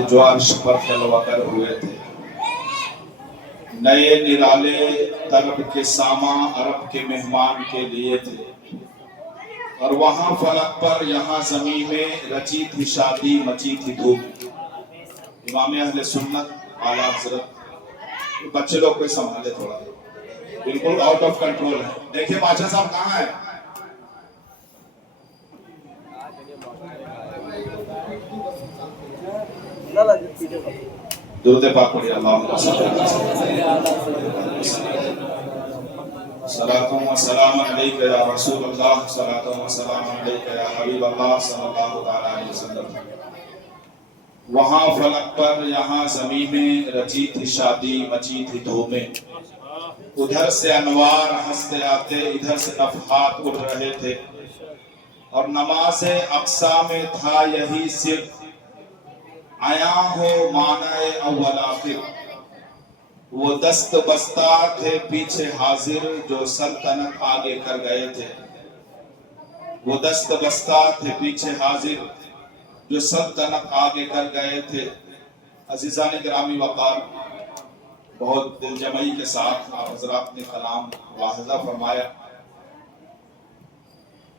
کہ جو عرش پر خلوہ گر ہوئے تھے، نئے نرالے طلب کے ساما عرب کے مہمان کے لیے تھے، اور وہاں فلک پر یہاں زمین میں رچی تھی شادی مچی تھی دھوم۔ امام اہل سنت اعلیٰ حضرت، بچے لوگ کو سنبھالے تھوڑا، بالکل آؤٹ آف کنٹرول ہے۔ دیکھیں بادشاہ صاحب کہاں ہے؟ درود پاک پڑھیے، اللہم صلی صلاۃ و سلام علیک یا رسول اللہ، صلاۃ و سلام علیک یا حبیب اللہ صلی اللہ تعالیٰ علیہ وسلم۔ وہاں فلک پر یہاں زمین میں رچی تھی شادی مچی تھی دھومیں، ادھر سے انوار ہنستے آتے ادھر سے نفحات اٹھ رہے تھے، اور نماز اقصیٰ میں تھا یہی صرف آیا ہو معنی اول آخر۔ وہ دست بستہ تھے پیچھے حاضر جو سلطنت آگے کر گئے تھے، وہ دست بستہ تھے پیچھے حاضر جو سلطنت آگے کر گئے تھے۔ عزیزان گرامی وقار، بہت دل جمعی کے ساتھ آپ حضرات نے کلام واضح فرمایا،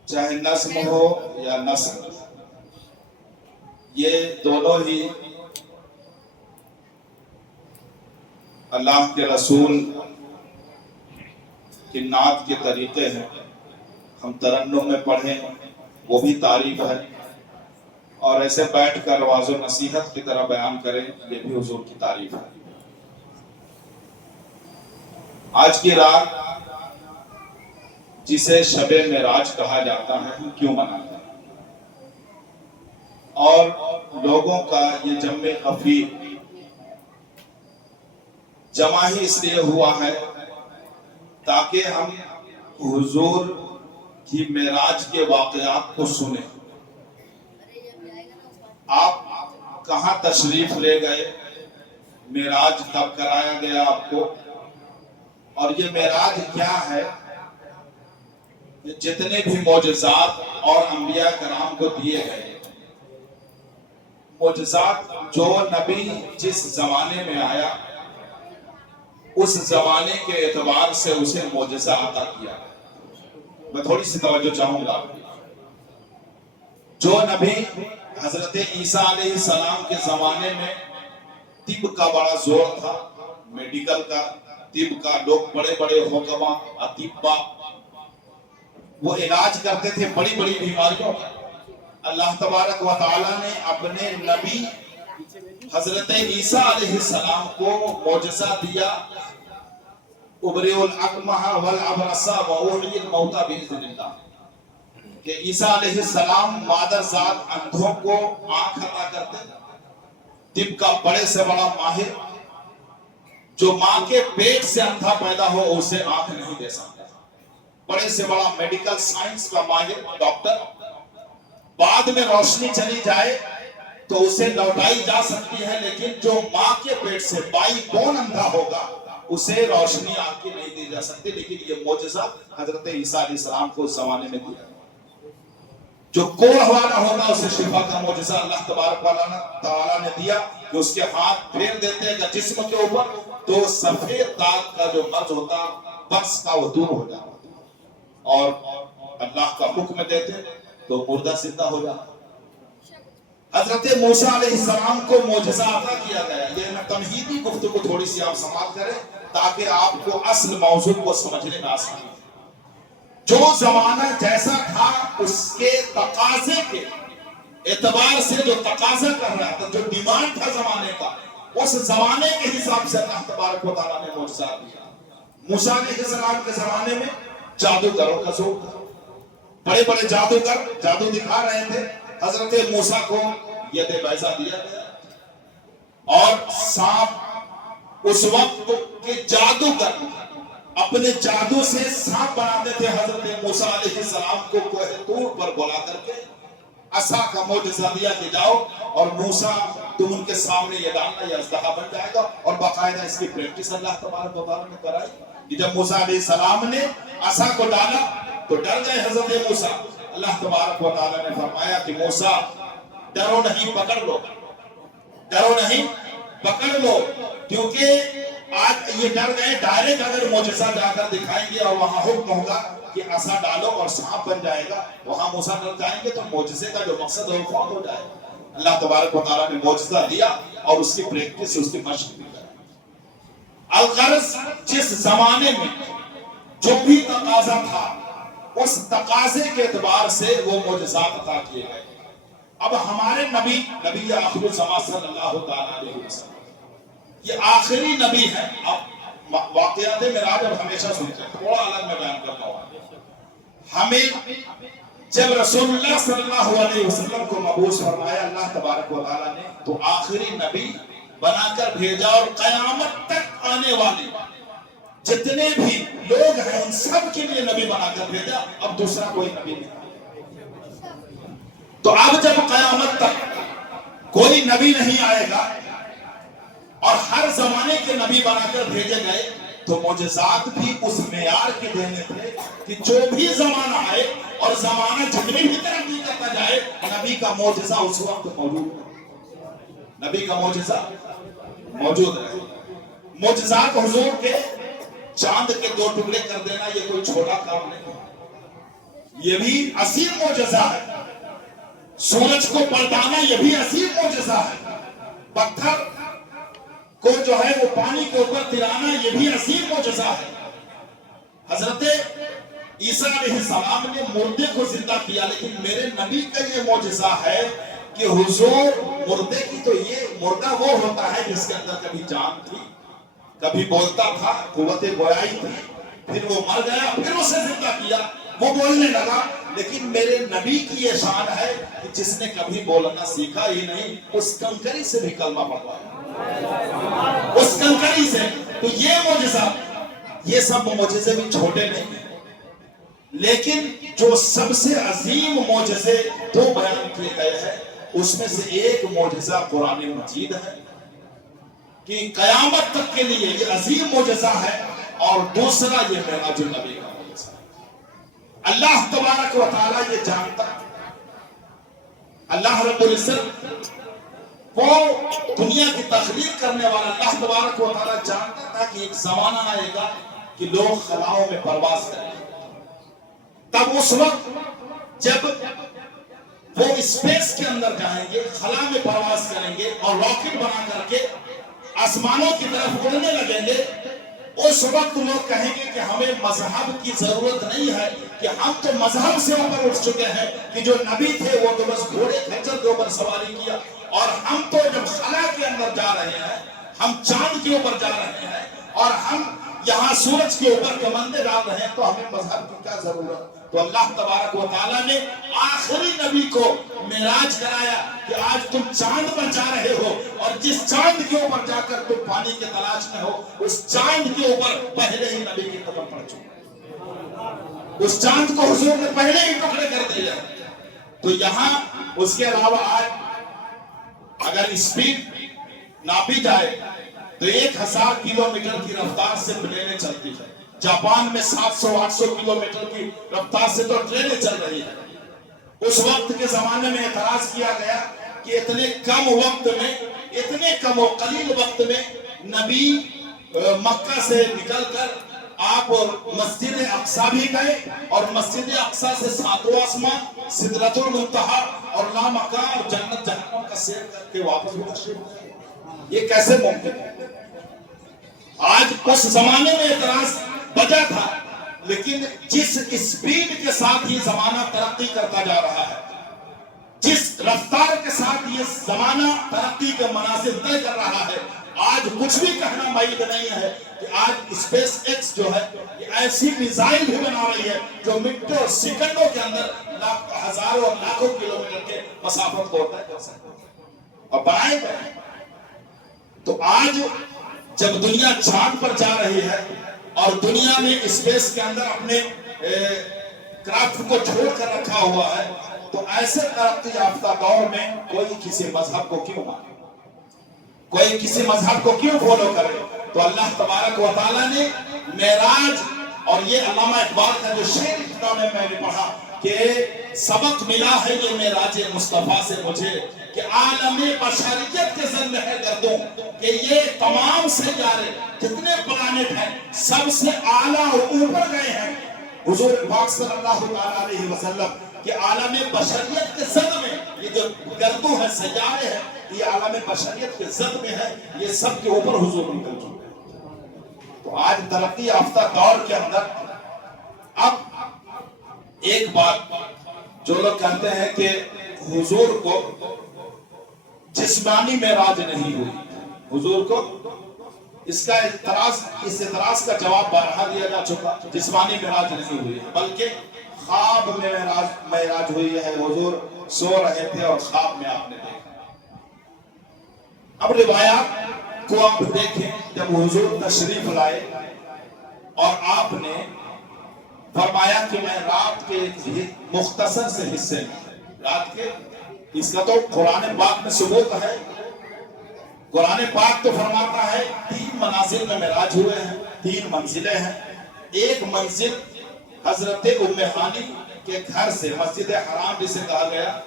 چاہے نظم ہو یا نثر، یہ دونوں ہی اللہ کے رسول کی نعت کے طریقے ہیں۔ ہم ترنم میں پڑھیں وہ بھی تعریف ہے، اور ایسے بیٹھ کر واعظ و نصیحت کی طرح بیان کریں یہ بھی حضور کی تعریف ہے۔ آج کی رات جسے شب معراج کہا جاتا ہے، ہم کیوں مناتے ہیں؟ اور لوگوں کا یہ جمع خفی جمع ہی اس لیے ہوا ہے تاکہ ہم حضور کی معراج کے واقعات کو سنیں۔ آپ کہاں تشریف لے گئے، معراج کب کرایا گیا آپ کو، اور یہ معراج کیا ہے؟ جتنے بھی معجزات اور انبیاء کرام کو دیے گئے معجزات، جو نبی جس زمانے میں آیا اس زمانے کے اعتبار سے اسے معجزہ عطا کیا۔ میں تھوڑی سی توجہ چاہوں گا۔ جو نبی حضرت عیسیٰ علیہ السلام کے زمانے میں طب کا بڑا زور تھا، میڈیکل کا، طب کا، لوگ بڑے بڑے حکماء اطباء وہ علاج کرتے تھے بڑی بڑی بیماریوں کا، اللہ تبارک و تعالیٰ نے اپنے نبی حضرت عیسیٰ علیہ السلام کو معجزہ دیا، ابرئ الاکمہ والابرص واحیی الموتیٰ باذن اللہ، کہ عیسیٰ علیہ السلام مادرزاد اندھوں کو آنکھ عطا کرتے، طب کا بڑے سے بڑا ماہر، جو ماں کے پیٹ سے اندھا پیدا ہو اسے آنکھ نہیں دے سکتا، بڑے سے بڑا میڈیکل سائنس کا ماہر ڈاکٹر، بعد میں روشنی چلی جائے تو اسے لوٹائی جا سکتی ہے، لیکن جو ماں کے پیٹ سے بائی بون اندھا ہوگا اسے روشنی آنکھ کی نہیں دی جا سکتی۔ لیکن یہ معجزہ حضرت عیسیٰ علیہ السلام کو اس زمانے میں دیا۔ جو کوڑ والا ہوگا اسے شفا کا معجزہ اللہ تبارک و تعالیٰ نے دیا، کہ اس کے ہاتھ پھیر دیتے گا جسم کے اوپر تو سفید داغ کا جو مرض ہوتا برس کا وہ دور ہو جاتا، اور اللہ کا حکم دیتے تو مردہ زندہ ہو جاتا۔ حضرت موسیٰ علیہ السلام کو معجزہ عطا کیا گیا۔ یہ میں تمہیدی گفتگو تھوڑی سی آپ سماعت کریں تاکہ آپ کو اصل موضوع کو سمجھنے میں آسانی ہو۔ جو زمانہ جیسا تھا اس کے تقاضے کے اعتبار سے جو تقاضا کر رہا تھا، جو ڈیمانڈ تھا زمانے کا، اس زمانے کے حساب سے اللہ تبارک و تعالیٰ نے معجزہ دیا۔ موسیٰ علیہ السلام کے زمانے میں جادوگروں کا زور تھا، بڑے بڑے جادوگر جادو دکھا رہے تھے۔ حضرت موسیٰ کو ید بیضا دیا گیا، اور سانپ، اس وقت کے جادوگر اپنے جادو سے سانپ بناتے تھے۔ حضرت موسیٰ علیہ السلام کو کوہ طور پر بلا کر کے عصا کا معجزہ دیا کہ جاؤ اور موسیٰ تم ان کے سامنے یہ ڈالنا، یہ اژدہا بن جائے گا، اور باقاعدہ اس کی پریکٹس اللہ تبارک و تعالیٰ نے کرائی کہ جب موسیٰ علیہ السلام نے عصا کو ڈالا تو ڈر گئے حضرت موسیٰ۔ اللہ تبارک و تعالیٰ نے فرمایا کہ موسیٰ ڈرو نہیں، پکڑ لو، ڈرو جاؤ نہیں، پکڑ لو، کیونکہ آج یہ ڈر گئے ڈائریکٹ اگر معجزہ جا کر دکھائیں گے اور وہاں حکم ہوگا کہ عصا ڈالو اور سانپ بن جائے گا، وہاں موسیٰ ڈر جائیں گے تو معجزے کا جو مقصد ہے وہ فوت ہو جائے گا۔ اللہ تبارک و تعالیٰ نے معجزہ دیا اور اس کی پریکٹس، اس کی مشق بھی کرائی۔ الغرض جس زمانے میں جو بھی تقاضا تھا اس تقاضے کے اعتبار سے وہ معجزات عطا کیے گئے۔ اب ہمارے نبی آخر الزمان صلی اللہ تعالیٰ علیہ وسلم یہ آخری نبی ہے۔ اب واقعات معراج اب ہمیشہ سنتے ہیں، تھوڑا الگ میں بیان کرتا ہوں۔ ہمیں جب رسول اللہ صلی اللہ علیہ وسلم کو مبعوث فرمایا اللہ تبارک و تعالیٰ نے، تو آخری نبی بنا کر بھیجا، اور قیامت تک آنے والے جتنے بھی لوگ ہیں ان سب کے لیے نبی بنا کر بھیجا، اب دوسرا کوئی نبی نہیں۔ تو اب جب قیامت تک کوئی نبی نہیں آئے گا اور ہر زمانے کے نبی بنا کر بھیجے گئے، تو معجزات بھی اس معیار کے دینے تھے کہ جو بھی زمانہ آئے اور زمانہ جتنی بھی ترقی کرتا جائے، نبی کا معجزہ اس وقت موجود ہے، نبی کا معجزہ موجود ہے۔ معجزات حضور کے چاند کے 2 ٹکڑے کر دینا یہ کوئی چھوٹا کام نہیں، یہ بھی عظیم معجزہ ہے۔ سورج کو پلٹانا یہ بھی عظیم معجزہ ہے۔ پتھر کو جو ہے وہ پانی کے اوپر ترانا یہ بھی عظیم معجزہ ہے۔ حضرت عیسیٰ علیہ السلام نے مردے کو زندہ کیا، لیکن میرے نبی کا یہ معجزہ ہے کہ حضور مردے کی، تو یہ مردہ وہ ہوتا ہے جس کے اندر کبھی جان تھی، کبھی بولتا تھا، قوت گویائی تھی، پھر وہ مر گیا، پھر اسے زندہ کیا، وہ بولنے لگا۔ لیکن میرے نبی کی یہ شان ہے کہ جس نے کبھی بولنا سیکھا ہی نہیں، اس کنکری سے بھی کلمہ پڑھوایا، اس کنکری سے۔ تو یہ معجزہ، یہ سب معجزے بھی چھوٹے نہیں ہیں، لیکن جو سب سے عظیم معجزے 2 بیان کیے گئے ہیں، اس میں سے ایک معجزہ قرآن مجید ہے کہ قیامت تک کے لیے یہ عظیم معجزہ ہے، اور دوسرا یہ معراج النبی کا معجزہ ہے۔ اللہ تبارک و تعالیٰ یہ جانتا، اللہ رب العزت وہ دنیا کی تخلیق کرنے والا اللہ تبارک و تعالیٰ جانتا تھا کہ ایک زمانہ آئے گا کہ لوگ خلاؤں میں پرواز کریں گے۔ تب اس وقت جب وہ اسپیس کے اندر جائیں گے، خلا میں پرواز کریں گے اور راکٹ بنا کر کے آسمانوں کی طرف اڑنے لگیں گے، اس وقت لوگ کہیں گے کہ ہمیں مذہب کی ضرورت نہیں ہے، کہ ہم تو مذہب سے اوپر اٹھ چکے ہیں، کہ جو نبی تھے وہ تو بس گھوڑے کھچر کے اوپر سواری کیا، اور ہم تو جب خلا کے اندر جا رہے ہیں، ہم چاند کے اوپر جا رہے ہیں، اور ہم یہاں سورج کے اوپر کمندے ڈال رہے ہیں، تو ہمیں مذہب کی کیا ضرورت؟ تو اللہ تبارک و تعالیٰ نے آخری نبی کو معراج کرایا کہ آج تم چاند پر جا رہے ہو، اور جس چاند کے اوپر جا کر تم پانی کے تلاش میں ہو، اس چاند کے اوپر پہلے ہی نبی کی قدم پڑ چکے، اس چاند کو حضور نے پہلے ہی ٹکڑے کر دیا۔ تو یہاں اس کے علاوہ آج اگر اسپیڈ ناپی جائے تو 1000 کلومیٹر کی رفتار سے پلینیں چلتی ہے، جاپان میں 700-800 کلومیٹر کی رفتار سے تو ٹرینیں چل رہی ہے۔ اس وقت کے زمانے میں اعتراض کیا گیا کہ اتنے کم وقت میں، اتنے کم و قلیل وقت میں نبی مکہ سے نکل کر آپ مسجد اقصیٰ بھی گئے، اور مسجد اقصیٰ سے 7واں آسمان، سدرۃ المنتہا اور لامکان اور جنت جہنم کا سیر کر کے واپس بھی تشریف لائے۔ یہ کیسے ممکن ہے؟ آج اس زمانے میں اعتراض بجا تھا، لیکن جس اسپیڈ کے ساتھ یہ زمانہ ترقی کرتا جا رہا ہے، جس رفتار کے ساتھ یہ زمانہ ترقی کے منازل طے کر رہا ہے، آج کچھ بھی کہنا بعید نہیں ہے کہ آج اسپیس ایکس جو ہے یہ ایسی میزائل بھی بنا رہی ہے جو منٹوں اور سیکنڈوں کے اندر ہزاروں اور لاکھوں کلومیٹر کے مسافت کو طے کر سکتے ہیں، اور بنائے گئے۔ تو آج جب دنیا چاند پر جا رہی ہے اور دنیا میں اسپیس کے اندر اپنے کرافٹ کو چھوڑ کر رکھا ہوا ہے، تو ایسے ترقی یافتہ دور میں کوئی کسی مذہب کو کیوں مانے، کوئی کسی مذہب کو کیوں فالو کرے؟ تو اللہ تبارک و تعالیٰ نے معراج، اور یہ علامہ اقبال کا جو شعر لکھتا میں نے پڑھا کہ سبق ملا ہے یہ معراج مصطفیٰ سے مجھے، کہ عالم بشریت کے ذن ہے کر دوں کہ یہ تمام سیارے جتنے پلانٹ ہیں سب سے اعلیٰ اور اوپر گئے ہیں حضور پاک صلی اللہ علیہ وسلم کہ عالم بشریت کے زد میں یہ جو گردوں ہے سیارے ہیں یہ عالم بشریت کے زد میں ہے، یہ سب کے اوپر حضور نکل چکے ہیں۔ تو آج ترقی یافتہ دور کے اندر اب ایک بات جو لوگ کہتے ہیں کہ حضور کو جسمانی معراج نہیں ہوئی، حضور کو اس اعتراض کا جواب بارہا دیا جا چکا، جسمانی معراج نہیں ہوئی بلکہ خواب میں معراج ہوئی ہے، حضور سو رہے تھے اور خواب میں آپ نے دیکھا۔ اب روایات کو آپ دیکھیں، جب حضور تشریف لائے اور آپ نے فرمایا کہ میں رات کے مختصر سے حصے میں، رات کے، اس کا تو قرآن پاک میں ثبوت ہے، قرآن پاک تو فرماتا ہے 3 منازل میں معراج ہوئے ہیں، 3 منزلیں ہیں۔ ایک منزل حضرت ام ہانی کے گھر سے، مسجد حرام جسے کہا گیا،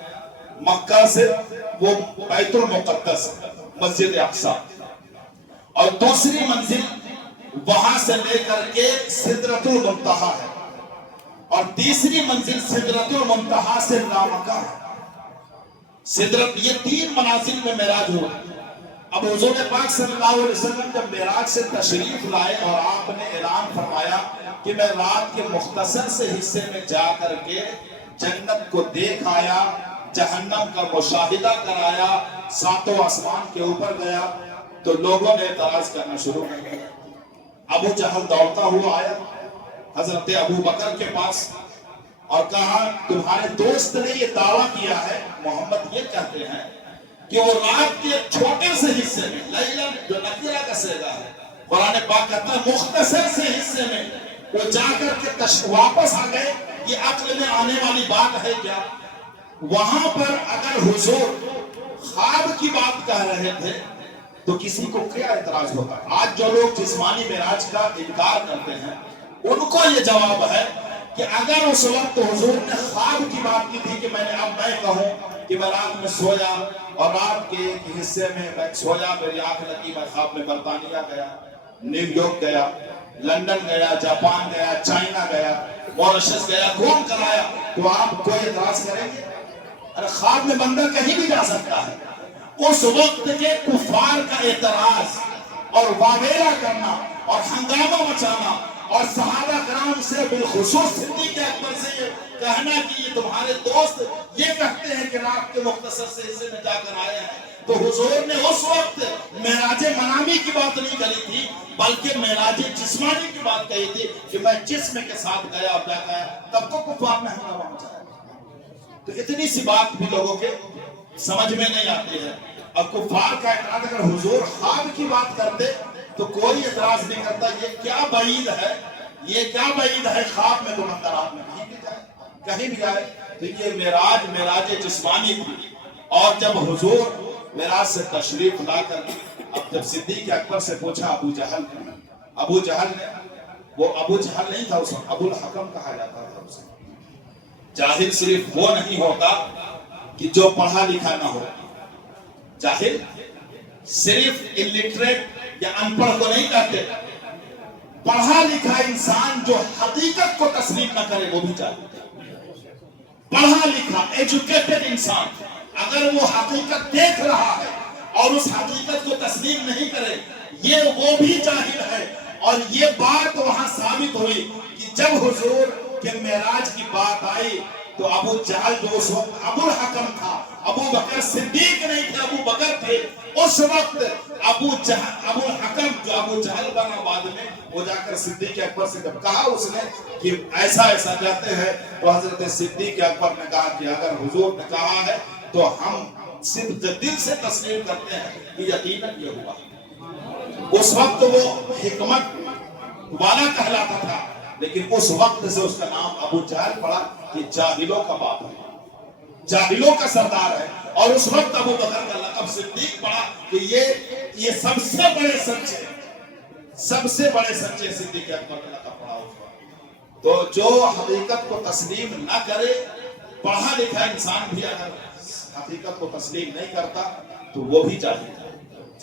مکہ سے وہ بیت المقدس مسجد اقصی، اور دوسری منزل وہاں سے لے کر کے سدرۃ المنتہا ہے، اور تیسری منزل سدرۃ المنتہا سے لامکہ ہے۔ یہ 3 منازل میں معراج ہوا۔ اب حضور پاک صلی اللہ علیہ وسلم جب معراج سے تشریف لائے اور آپ نے اعلان فرمایا کہ میں رات کے مختصر سے حصے میں جا کر کے جنت کو دیکھ آیا، جہنم کا مشاہدہ کرایا، 7 آسمان کے اوپر گیا، تو لوگوں نے اعتراض کرنا شروع کر دیا۔ ابو جہل دوڑتا ہوا آیا حضرت ابو بکر کے پاس اور کہا تمہارے دوست نے یہ دعویٰ کیا ہے، محمد یہ کہتے ہیں کہ وہ رات کے چھوٹے سے حصے میں، لیلا جو نکرہ کا صیغہ ہے، قرآن پاک کہتا ہے مختصر سے حصے میں وہ جا کر کے واپس آ گئے۔ یہ عقل میں آنے والی بات ہے کیا؟ وہاں پر اگر حضور خواب کی بات کہہ رہے تھے تو کسی کو کیا اعتراض ہوگا؟ آج جو لوگ جسمانی معراج کا انکار کرتے ہیں ان کو یہ جواب ہے کہ اگر اس وقت حضور نے خواب کی بات کی تھی کہ میں کہوں کہ میں رات میں سویا اور رات کے ایک حصے میں سویا، میری آنکھ لگی، میں خواب میں برطانیہ گیا، نیو یارک گیا، لندن گیا، جاپان گیا، چائنا گیا، ماریشس گیا، گھوم کر آیا، تو آپ کوئی اعتراض کریں گے؟ ارے خواب میں بندہ کہیں بھی جا سکتا ہے۔ اس وقت کے کفار کا اعتراض اور واویلا کرنا اور ہنگامہ مچانا اور صحابہ کرام سے بالخصوص صدیق اکبر سے یہ کہنا کہ یہ تمہارے دوست یہ کہتے ہیں کہ رات کے مختصر سے حصے میں جا کر آئے ہیں، تو حضور نے اس وقت معراج منامی کی بات نہیں کری تھی بلکہ معراج جسمانی کی بات کہی تھی کہ میں جسم کے ساتھ گیا اور جا گیا، تب تو کفار نے ہنگامہ مچایا۔ تو اتنی سی بات بھی لوگوں کے سمجھ میں نہیں آتی ہے، اور کفار کا اعتراض اگر حضور خواب کی بات کرتے تو کوئی اعتراض نہیں کرتا۔ یہ کیا بعید ہے، یہ کیا بعید ہے خواب میں تو بندہ رات میں کہیں بھی جائے۔ تو یہ معراج جسمانی تھی، اور جب حضور معراج سے تشریف لا کر اب جب صدیق اکبر سے پوچھا ابو جہل نے، وہ ابو جہل نہیں تھا، اسے ابو الحکم کہا جاتا تھا۔ اسے جاہل صرف وہ نہیں ہوتا کہ جو پڑھا لکھا نہ ہو، جاہل صرف الٹریٹ یا ان پڑھ کو نہیں کہتے، پڑھا لکھا انسان جو حقیقت کو تسلیم نہ کرے وہ بھی جاہل۔ پڑھا لکھا ایجوکیٹڈ انسان اگر وہ حقیقت دیکھ رہا ہے اور اس حقیقت کو تسلیم نہیں کرے وہ بھی جاہل ہے۔ اور یہ بات وہاں ثابت ہوئی کہ جب حضور کے معراج کی بات آئی تو ابو جہل جو اس وقت ابو الحکم تھا، ابو بکر صدیق نہیں تھے، ابو بکر تھے، اس وقت ابو الحکم جو ابو جہل بنا بعد میں، وہ جا کر صدیق اکبر سے جب کہا اس نے کہ ایسا کہتے ہیں، تو حضرت صدیق اکبر نے کہا کہ اگر حضور نے کہا ہے تو ہم صرف دل سے تسلیم کرتے ہیں کہ یقیناً یہ ہوا۔ اس وقت وہ حکمت والا کہلاتا تھا، لیکن اس وقت سے اس کا نام ابو جہل پڑا کہ جاہلوں کا باپ ہے، جاہلوں کا سردار ہے، اور اس وقت ابو بکر کا لقب صدیق پڑا کہ یہ سب سے بڑے سچے صدیق اکبر کا لقب پڑا اس وقت۔ تو جو حقیقت کو تسلیم نہ کرے، پڑھا لکھا انسان بھی اگر حقیقت کو تسلیم نہیں کرتا تو وہ بھی جاہل ہے۔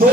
2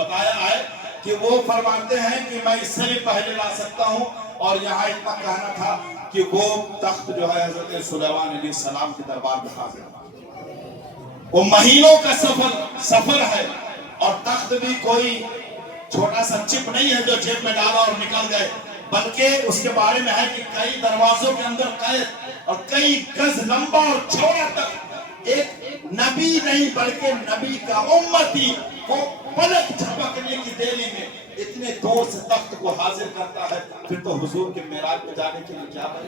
بتایا ہے کہ وہ فرماتے ہیں کہ میں اس سے بھی پہلے لا سکتا ہوں، اور یہاں اتنا کہنا تھا کہ وہ تخت جو ہے حضرت سلیمان علیہ السلام کے دربار میں حاضر تھا۔ وہ مہینوں کا سفر ہے، اور تخت بھی کوئی چھوٹا سا چپ نہیں ہے جو جیب میں ڈالا اور نکل گئے، بلکہ اس کے بارے میں ہے کہ کئی دروازوں کے اندر قید، اور کئی گز لمبا اور چوڑا تک ایک نبی نہیں بلکہ نبی کا امتی وہ پلک جھپکنے کی دیری میں اتنے دور سے تخت کو حاضر کرتا ہے، پھر تو حضور کے معراج میں جانے کے لیے کیا ہے۔